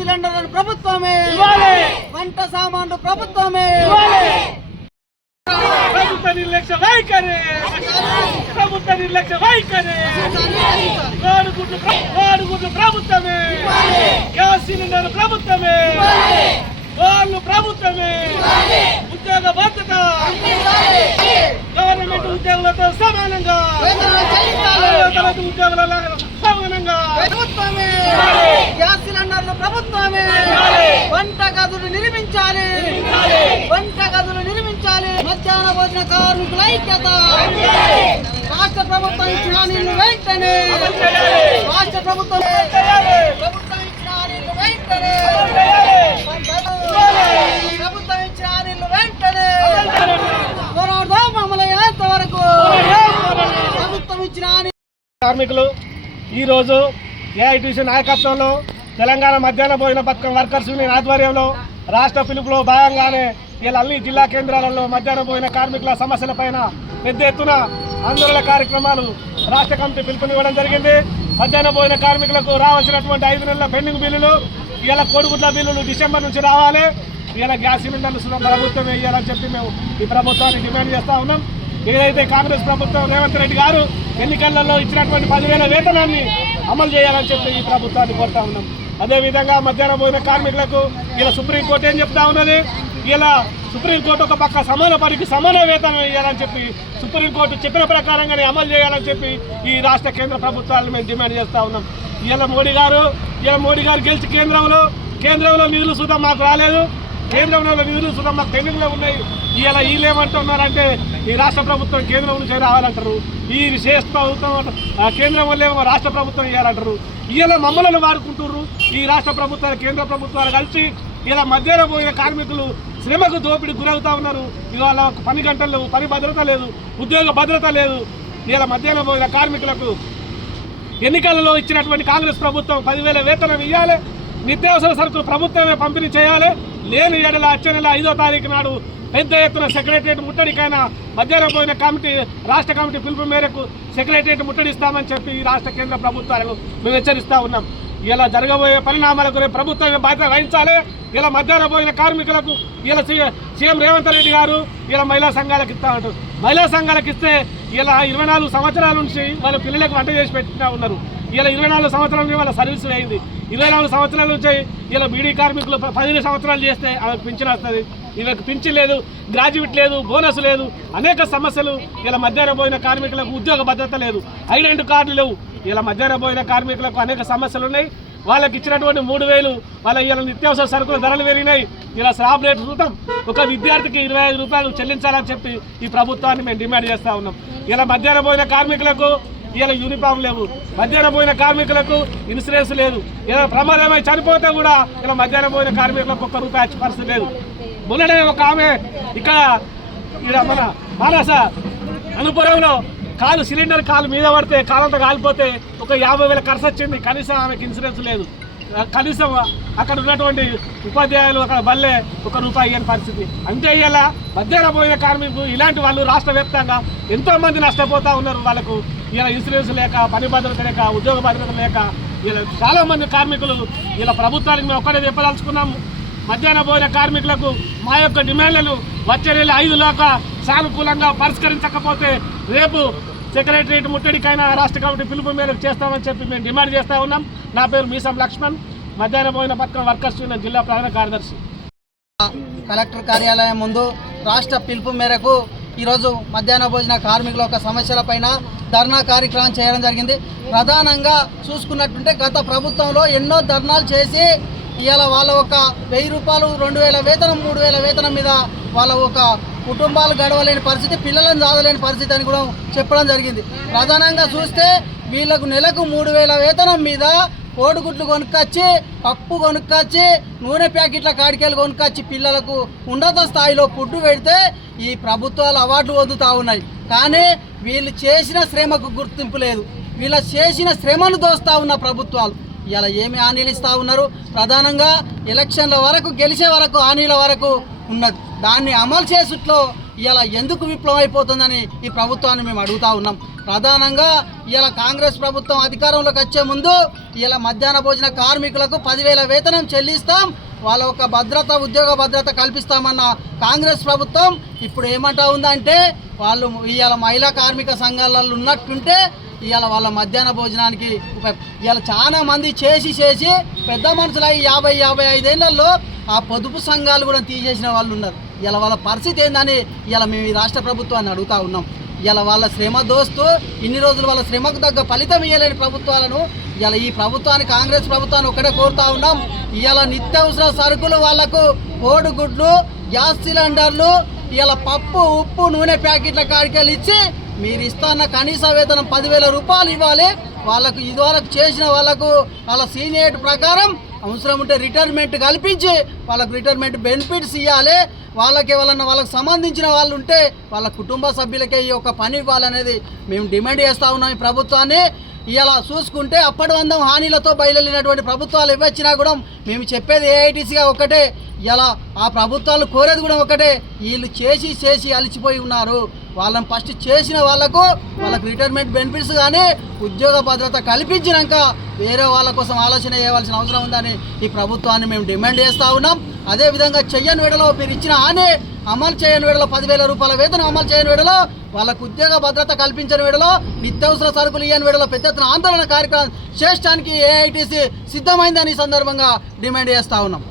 సిలిండర్లను ప్రభుత్వమే, వంట సామాన్లు ప్రభుత్వమే. ప్రభుత్వ నిర్లక్ష్య వైఖరి, ప్రభుత్వ నిర్లక్ష్య వైఖరి. వాడుగుడ్లు ప్రభుత్వమే, గ్యాస్ సిలిండర్ ప్రభుత్వమే, వాళ్ళు ప్రభుత్వమే. ఉద్యోగ భద్రత గవర్నమెంట్ ఉద్యోగులతో సమానంగా, ఉద్యోగుల సమానంగా ప్రభుత్వమే. గ్యాస్ సిలిండర్లు ప్రభుత్వమే. వంట గదులు నిర్మించాలి, వంట గదులు నిర్మించాలి. మధ్యాహ్న భోజన కార్మికుల ఐక్యత. రాష్ట్ర ప్రభుత్వం ఇచ్చిన హామీలు వెంటనే, రాష్ట్ర ప్రభుత్వం ఇచ్చిన హామీలు వెంటనే, ప్రభుత్వం ఇచ్చిన హామీలు వెంటనే పోరాడదాం అమలయ్యేంత వరకు. ప్రభుత్వం ఇచ్చిన హామీ. కార్మికులు ఈరోజు ఏఐటీసీ నాయకత్వంలో తెలంగాణ మధ్యాహ్న భోజన పథకం వర్కర్స్ యూనియన్ ఆధ్వర్యంలో రాష్ట్ర పిలుపులో భాగంగానే ఇలా అన్ని జిల్లా కేంద్రాలలో మధ్యాహ్న భోజన కార్మికుల సమస్యలపైన పెద్ద ఎత్తున ఆందోళన కార్యక్రమాలు రాష్ట్ర కమిటీ పిలుపునివ్వడం జరిగింది. మధ్యాహ్న భోజన కార్మికులకు రావాల్సినటువంటి 5 నెలల పెండింగ్ బిల్లులు, ఇలా కోడిగుడ్ల బిల్లులు డిసెంబర్ నుంచి రావాలి. ఇలా గ్యాస్ సిలిండర్లు సులభ ప్రభుత్వం వేయాలని చెప్పి మేము ఈ ప్రభుత్వాన్ని డిమాండ్ చేస్తూ ఉన్నాం. ఏదైతే కాంగ్రెస్ ప్రభుత్వం రేవంత్ రెడ్డి గారు ఎన్నికలలో ఇచ్చినటువంటి 10,000 వేతనాన్ని అమలు చేయాలని చెప్పి ఈ ప్రభుత్వాన్ని కోరుతా ఉన్నాం. అదేవిధంగా మధ్యాహ్న భోజన కార్మికులకు ఇలా సుప్రీంకోర్టు ఏం చెప్తా ఉన్నది, ఇలా సుప్రీంకోర్టు ఒక పక్క సమాన పనికి సమాన వేతనం ఇవ్వాలని చెప్పి సుప్రీంకోర్టు చెప్పిన ప్రకారంగానే అమలు చేయాలని చెప్పి ఈ రాష్ట్ర కేంద్ర ప్రభుత్వాలను మేము డిమాండ్ చేస్తూ ఉన్నాం. ఇలా మోడీ గారు గెలిచి కేంద్రంలో నిధులు సుధా మాకు రాలేదు, కేంద్రంలో నిధులు సుధా మాకు పెండింగ్లో ఉన్నాయి. ఇలా వీళ్ళు ఏమంటున్నారంటే ఈ రాష్ట్ర ప్రభుత్వం కేంద్రం నుంచి రావాలంటారు, ఈ చేస్తూ ప్రభుత్వం కేంద్రం వల్లేమో రాష్ట్ర ప్రభుత్వం ఇవ్వాలంటారు. ఇలా మమ్మల్ని వాడుకుంటున్నారు ఈ రాష్ట్ర ప్రభుత్వాలు కేంద్ర ప్రభుత్వాలు కలిసి. ఇలా మధ్యాహ్న భోజన కార్మికులు శ్రమకు దోపిడీ గురవుతూ ఉన్నారు. ఇవాళ పని గంటలు, పని భద్రత లేదు, ఉద్యోగ భద్రత లేదు. ఇలా మధ్యాహ్న భోజన కార్మికులకు ఎన్నికలలో ఇచ్చినటువంటి కాంగ్రెస్ ప్రభుత్వం 10,000 వేతనం ఇవ్వాలి, నిత్యావసర సరుకులు ప్రభుత్వమే పంపిణీ చేయాలి. లేని ఏడల వచ్చే నెల 5వ తారీఖు నాడు పెద్ద ఎత్తున సెక్రటరియట్ ముట్టడికైనా మధ్యాహ్న భోజన కమిటీ రాష్ట్ర కమిటీ పిలుపు మేరకు సెక్రటరియట్ ముట్టడిస్తామని చెప్పి ఈ రాష్ట్ర కేంద్ర ప్రభుత్వాలను మేము హెచ్చరిస్తూ ఉన్నాం. ఇలా జరగబోయే పరిణామాలకు ప్రభుత్వమే బాధ్యత వహించాలి. ఇలా మధ్యాహ్న భోజన కార్మికులకు ఇలా సీఎం రేవంత్ రెడ్డి గారు ఇలా మహిళా సంఘాలకు ఇస్తామంటారు. మహిళా సంఘాలకు ఇస్తే ఇలా 24 సంవత్సరాల నుంచి వాళ్ళ పిల్లలకు వంట చేసి పెట్టినా ఉన్నారు. ఇలా 24 సంవత్సరాల నుంచి వాళ్ళ సర్వీస్ అయింది. 24 సంవత్సరాల నుంచి ఇలా బీడీ కార్మికులు 15 సంవత్సరాలు చేస్తే ఆమెకు పింఛన్ వస్తుంది, ఈమెకు పింఛన్ లేదు, గ్రాడ్యుయేట్ లేదు, బోనస్ లేదు, అనేక సమస్యలు. ఇలా మధ్యాహ్న భోజన కార్మికులకు ఉద్యోగ భద్రత లేదు, ఐడెంటిటీ కార్డులు లేవు. ఇలా మధ్యాహ్న భోజన కార్మికులకు అనేక సమస్యలు ఉన్నాయి. వాళ్ళకి ఇచ్చినటువంటి 3,000 వాళ్ళ ఇలా నిత్యావసర సరుకుల ధరలు పెరిగినాయి. ఇలా స్లాబ్ రేటు చూద్దాం, ఒక విద్యార్థికి 25 రూపాయలు చెల్లించాలని చెప్పి ఈ ప్రభుత్వాన్ని మేము డిమాండ్ చేస్తూ ఉన్నాం. ఇలా మధ్యాహ్న భోజన కార్మికులకు ఇలా యూనిఫామ్ లేవు, మధ్యాహ్న భోజన కార్మికులకు ఇన్సూరెన్స్ లేదు. ఇలా ప్రమాదమై చనిపోతే కూడా ఇలా మధ్యాహ్న భోజన కార్మికులకు ₹1 వచ్చే పరిస్థితి లేదు. మొన్ననే ఒక ఆమె ఇక్కడ మన మానస అనుపురంలో సిలిండర్ కాలు మీద పడితే కాలంతా కాలిపోతే ఒక 50,000 ఖర్చు వచ్చింది. కనీసం ఆమెకు ఇన్సూరెన్స్ లేదు. కనీసం అక్కడ ఉన్నటువంటి ఉపాధ్యాయులు అక్కడ బల్లే ₹1 ఇయ్యని పరిస్థితి. అంతే ఇలా మధ్యాహ్న భోజన కార్మికులు ఇలాంటి వాళ్ళు రాష్ట్ర వ్యాప్తంగా ఎంతోమంది నష్టపోతూ ఉన్నారు. వాళ్ళకు ఇలా ఇన్సూరెన్స్ లేక, పని భద్రత లేక, ఉద్యోగ భద్రత లేక ఇలా చాలామంది కార్మికులు ఇలా ప్రభుత్వానికి మేము ఒక్కడే చెప్పదలుచుకున్నాము. మధ్యాహ్న భోజన కార్మికులకు మా యొక్క డిమాండ్లను వచ్చే నెల 5 లోగా సానుకూలంగా పరిష్కరించకపోతే రేపు సెక్రటరియట్ ముట్టడికైనా రాష్ట్ర కమిటీ పిలుపు మేరకు చేస్తామని చెప్పి మేము డిమాండ్ చేస్తూ ఉన్నాం. నా పేరు మీసం లక్ష్మణ్, మధ్యాహ్న భోజన పథకం వర్కర్స్ యూనియన్ జిల్లా ప్రధాన కార్యదర్శి. కలెక్టర్ కార్యాలయం ముందు రాష్ట్ర పిలుపు మేరకు ఈరోజు మధ్యాహ్న భోజన కార్మికుల యొక్క సమస్యలపైన ధర్నా కార్యక్రమం చేయడం జరిగింది. ప్రధానంగా చూసుకున్నట్టుంటే గత ప్రభుత్వంలో ఎన్నో ధర్నాలు చేసి ఇవాళ వాళ్ళ ఒక 1,000 రూపాయలు, 2,000 వేతనం, 3,000 వేతనం మీద వాళ్ళ ఒక కుటుంబాలు గడవలేని పరిస్థితి, పిల్లలను చదవలేని పరిస్థితి అని కూడా చెప్పడం జరిగింది. ప్రధానంగా చూస్తే వీళ్ళకు నెలకు 3,000 వేతనం మీద కోడిగుడ్లు కొనుక్కొచ్చి, పప్పు కొనుక్కొచ్చి, నూనె ప్యాకెట్ల కాడికెళ్ళి కొనుక్కొచ్చి పిల్లలకు ఉన్నత స్థాయిలో ఫుడ్ పెడితే ఈ ప్రభుత్వాలు అవార్డులు పొందుతూ ఉన్నాయి. కానీ వీళ్ళు చేసిన శ్రమకు గుర్తింపు లేదు. వీళ్ళ చేసిన శ్రమను దోస్తూ ఉన్న ప్రభుత్వాలు ఇలా ఏమి హామీలు ఇస్తూ ఉన్నారు. ప్రధానంగా ఎలక్షన్ల వరకు, గెలిచే వరకు హామీల వరకు ఉన్నది. దాన్ని అమలు చేసుట్లో ఇలా ఎందుకు విప్లవం అయిపోతుందని ఈ ప్రభుత్వాన్ని మేము అడుగుతా ఉన్నాం. ప్రధానంగా ఇలా కాంగ్రెస్ ప్రభుత్వం అధికారంలోకి వచ్చే ముందు ఇలా మధ్యాహ్న భోజన కార్మికులకు 10,000 వేతనం చెల్లిస్తాం, వాళ్ళ ఒక భద్రత, ఉద్యోగ భద్రత కల్పిస్తామన్న కాంగ్రెస్ ప్రభుత్వం ఇప్పుడు ఏమంటా ఉందంటే వాళ్ళు ఇవాళ మహిళా కార్మిక సంఘాలలో ఉన్నట్టుంటే ఇవాళ వాళ్ళ మధ్యాహ్న భోజనానికి ఇవాళ చాలా మంది చేసి పెద్ద మనుషులు 50-55 ఏళ్లలో ఆ పొదుపు సంఘాలు కూడా తీసేసిన వాళ్ళు ఉన్నారు. ఇలా వాళ్ళ పరిస్థితి ఏందని ఇలా మేము ఈ రాష్ట్ర ప్రభుత్వాన్ని అడుగుతా ఉన్నాం. ఇలా వాళ్ళ శ్రమ దోస్తూ ఇన్ని రోజులు వాళ్ళ శ్రమకు తగ్గ ఫలితం ఇవ్వలేని ప్రభుత్వాలను ఇలా ఈ ప్రభుత్వాన్ని, కాంగ్రెస్ ప్రభుత్వాన్ని ఒకటే కోరుతా ఉన్నాం. ఇలా నిత్యావసర సరుకులు వాళ్లకు కోడిగుడ్లు, గ్యాస్ సిలిండర్లు, ఇలా పప్పు, ఉప్పు, నూనె ప్యాకెట్ల కాడికెళ్ళి ఇచ్చి మీరు ఇస్తున్న కనీస వేతనం 10,000 రూపాయలు ఇవ్వాలి. వాళ్ళకు ఇదివరకు చేసిన వాళ్ళకు వాళ్ళ సీనియర్ ప్రకారం అవసరం ఉంటే రిటైర్మెంట్ కల్పించి వాళ్ళకు రిటైర్మెంట్ బెనిఫిట్స్ ఇవ్వాలి. వాళ్ళకి ఎవరన్నా వాళ్ళకి సంబంధించిన వాళ్ళు ఉంటే వాళ్ళ కుటుంబ సభ్యులకే ఈ యొక్క పని ఇవ్వాలనేది మేము డిమాండ్ చేస్తూ ఉన్నాం. ఈ ప్రభుత్వాన్ని ఇలా చూసుకుంటే అప్పటి వందం హామీలతో బయలుదేరినటువంటి ప్రభుత్వాలు ఇవ్వచ్చినా కూడా మేము చెప్పేది ఏఐటీసీగా ఒకటే, ఇలా ఆ ప్రభుత్వాలు కోరేది కూడా ఒకటే, వీళ్ళు చేసి అలిచిపోయి ఉన్నారు. వాళ్ళని ఫస్ట్ చేసిన వాళ్ళకు రిటైర్మెంట్ బెనిఫిట్స్ కానీ ఉద్యోగ భద్రత కల్పించినాక వేరే వాళ్ళ కోసం ఆలోచన చేయవలసిన అవసరం ఉందని ఈ ప్రభుత్వాన్ని మేము డిమాండ్ చేస్తూ ఉన్నాం. అదేవిధంగా చెయ్యని వేడలో మీరు ఇచ్చిన హామీ అమలు చేయని వేడలో 10,000 రూపాయల వేతనం అమలు చేయని వేడలో వాళ్ళకు ఉద్యోగ భద్రత కల్పించని వేడలో నిత్యావసర సరుకులు ఇవ్వని వేడలో పెద్ద ఎత్తున ఆందోళన కార్యక్రమం చేయడానికి ఏఐటీసీ సిద్ధమైందని ఈ సందర్భంగా డిమాండ్ చేస్తూ ఉన్నాం.